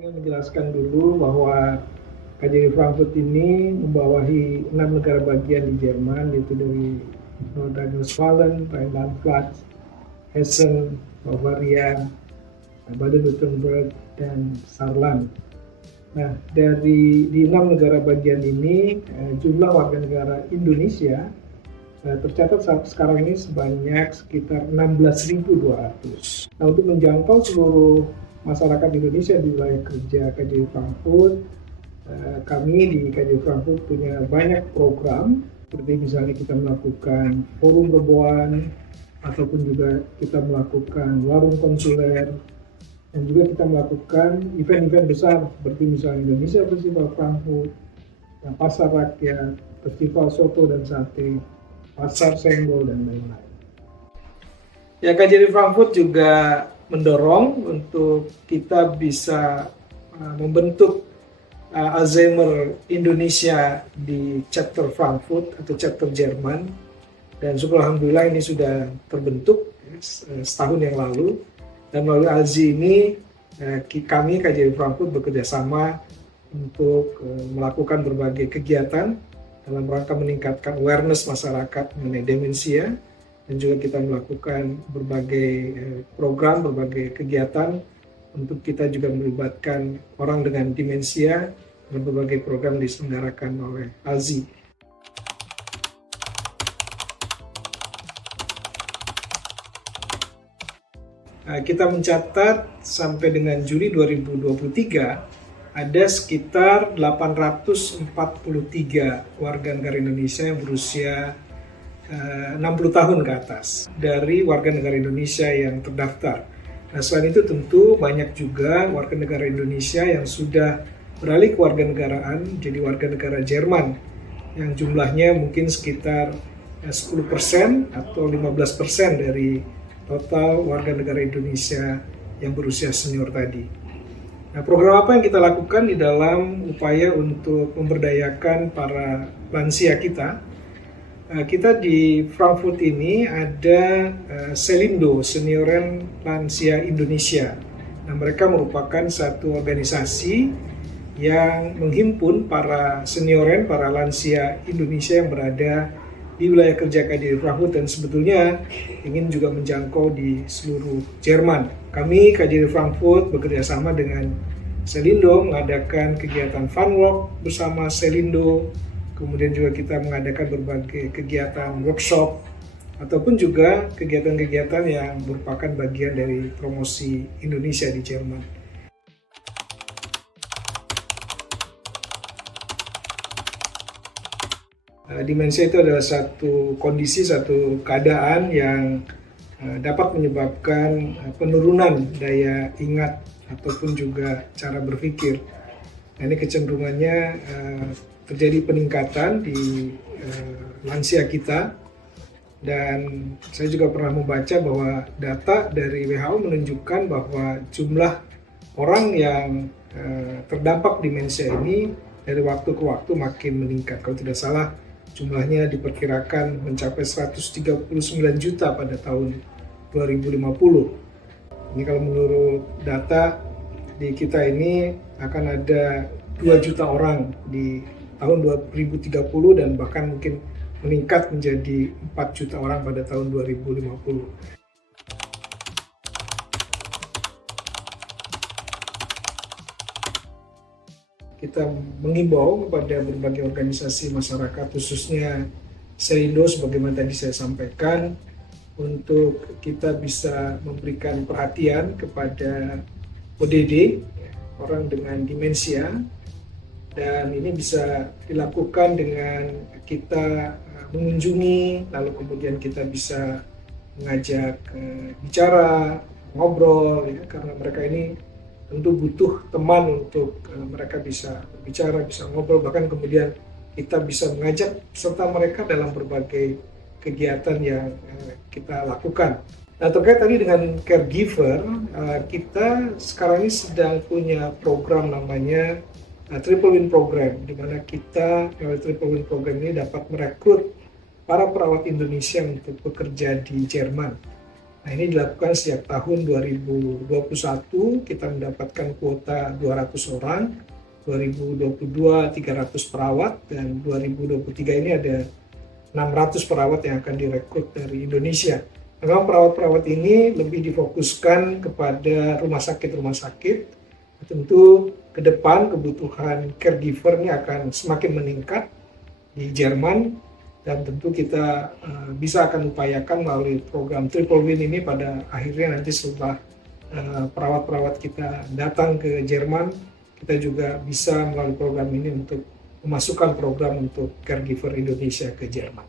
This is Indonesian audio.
ingin menjelaskan dulu bahwa KJRI Frankfurt ini membawahi 6 negara bagian di Jerman, yaitu dari Nordrhein-Westfalen, Rhineland-Pfalz, Hessen, Bavaria, Baden-Württemberg, dan Saarland. Nah, di 6 negara bagian ini, jumlah warga negara Indonesia tercatat sekarang ini sebanyak sekitar 16.200. Nah, untuk menjangkau seluruh masyarakat Indonesia di wilayah kerja KJRI Frankfurt, kami di KJRI Frankfurt punya banyak program, seperti misalnya kita melakukan forum reboan, ataupun juga kita melakukan warung konsuler, dan juga kita melakukan event-event besar seperti misalnya Indonesia Festival Frankfurt, Pasar Rakyat, Festival Soto dan Sate, Pasar Senggol, dan lain-lain. Ya, KJRI Frankfurt juga mendorong untuk kita bisa membentuk Alzheimer Indonesia di chapter Frankfurt atau chapter Jerman, dan syukur alhamdulillah ini sudah terbentuk setahun yang lalu, dan melalui ALZI ini kami KJRI Frankfurt bekerja sama untuk melakukan berbagai kegiatan dalam rangka meningkatkan awareness masyarakat mengenai demensia, dan juga kita melakukan berbagai program, berbagai kegiatan untuk kita juga melibatkan orang dengan demensia dalam berbagai program diselenggarakan oleh ALZI. Kita mencatat sampai dengan Juli 2023 ada sekitar 843 warga negara Indonesia yang berusia 60 tahun ke atas dari warga negara Indonesia yang terdaftar. Nah, selain itu tentu banyak juga warga negara Indonesia yang sudah beralih ke warga negaraan jadi warga negara Jerman, yang jumlahnya mungkin sekitar 10% atau 15% dari total warga negara Indonesia yang berusia senior tadi. Nah, program apa yang kita lakukan di dalam upaya untuk memberdayakan para lansia kita? Kita di Frankfurt ini ada Selindo, Senioren Lansia Indonesia. Nah, mereka merupakan satu organisasi yang menghimpun para senioren, para lansia Indonesia yang berada di wilayah kerja KJRI Frankfurt, dan sebetulnya ingin juga menjangkau di seluruh Jerman. Kami KJRI Frankfurt bekerja sama dengan Selindo mengadakan kegiatan fun walk bersama Selindo. Kemudian juga kita mengadakan berbagai kegiatan workshop ataupun juga kegiatan-kegiatan yang merupakan bagian dari promosi Indonesia di Jerman. Demensia itu adalah satu kondisi, satu keadaan yang dapat menyebabkan penurunan daya ingat ataupun juga cara berpikir. Nah, ini kecenderungannya terjadi peningkatan di lansia kita, dan saya juga pernah membaca bahwa data dari WHO menunjukkan bahwa jumlah orang yang terdampak demensia ini dari waktu ke waktu makin meningkat. Kalau tidak salah jumlahnya diperkirakan mencapai 139 juta pada tahun 2050. Ini kalau menurut data di kita ini akan ada 2 juta orang di tahun 2030, dan bahkan mungkin meningkat menjadi 4 juta orang pada tahun 2050. Kita mengimbau kepada berbagai organisasi masyarakat, khususnya Selindo sebagaimana tadi saya sampaikan, untuk kita bisa memberikan perhatian kepada ODD, orang dengan demensia, dan ini bisa dilakukan dengan kita mengunjungi, lalu kemudian kita bisa mengajak bicara, ngobrol, ya, karena mereka ini tentu butuh teman untuk mereka bisa berbicara, bisa ngobrol, bahkan kemudian kita bisa mengajak serta mereka dalam berbagai kegiatan yang kita lakukan. Nah, terkait tadi dengan caregiver, kita sekarang ini sedang punya program namanya Triple Win Program, di mana kita melalui Triple Win Program ini dapat merekrut para perawat Indonesia untuk bekerja di Jerman. Nah, ini dilakukan sejak tahun 2021, kita mendapatkan kuota 200 orang, 2022 300 perawat, dan 2023 ini ada 600 perawat yang akan direkrut dari Indonesia. Memang perawat-perawat ini lebih difokuskan kepada rumah sakit. Tentu ke depan kebutuhan caregiver ini akan semakin meningkat di Jerman, dan tentu kita bisa akan upayakan melalui program Triple Win ini pada akhirnya nanti setelah perawat-perawat kita datang ke Jerman, kita juga bisa melalui program ini untuk memasukkan program untuk caregiver Indonesia ke Jerman.